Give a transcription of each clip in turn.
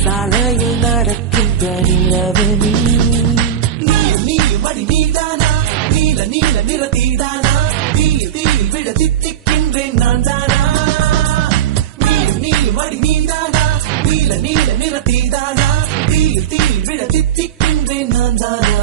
சாலையில் நடக்கின்ற நிலவனி நீ மடி நீதானா நீல நீல நிறத்தீதானா தீயில் விட தித்திக்கின்றேன் நான் தானா நீ மடி நீதானா நீல நீல நிறத்தீதானா தீயில் விட தித்திக்கின்றேன் நான் தானா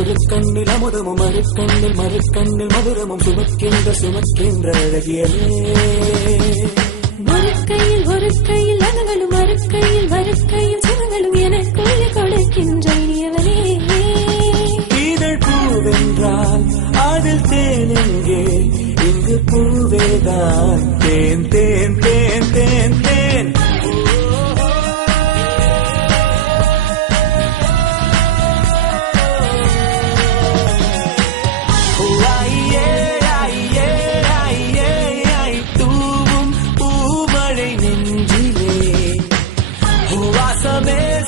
ஒரு கண்ணில் அமுதமும் மறுக்கண்ணில் மதுரமும் சுமக்கின்ற அழகியலே ஒரு கையில் அணுகளும் மறுக்கையில் சுமங்களும் எனக்குள்ளே கொடுக்கின்ற இனியவனே இதழ் பூவென்றால் அதில் தேன் எங்கே இங்கு பூவேதான் தேன் தேன் தேன் தேன் தேன்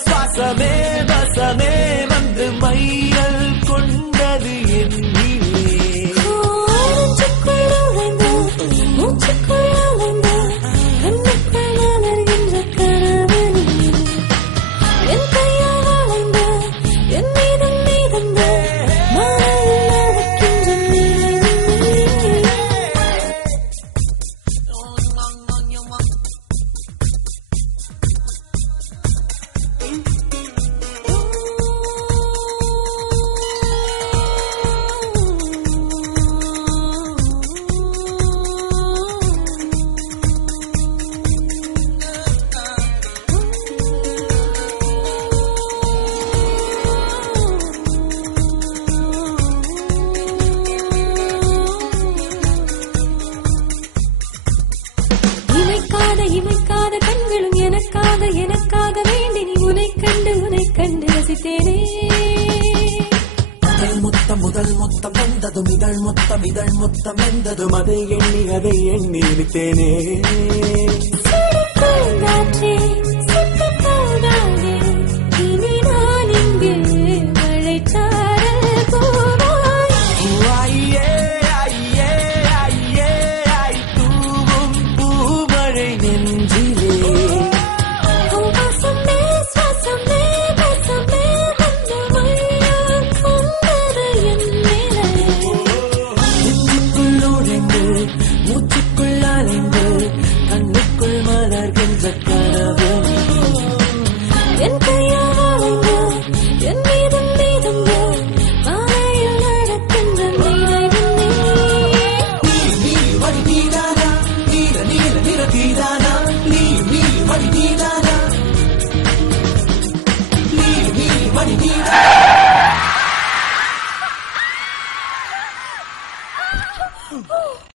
சுவாசமே வசமே வந்து மையல் கொண்டது இமைக்காத கண்களும் எனக்காக வேண்டி நீ உனை கண்டு ரசித்தேனே முதல் முத்தம் வந்ததும் இதழ் முத்தம் வந்ததும் அதை எண்ணி விட்டேனே இனி நான் இங்கே மழைச்சாரல் போவாய் தூவும் பூமழை நெஞ்சிலே Oh!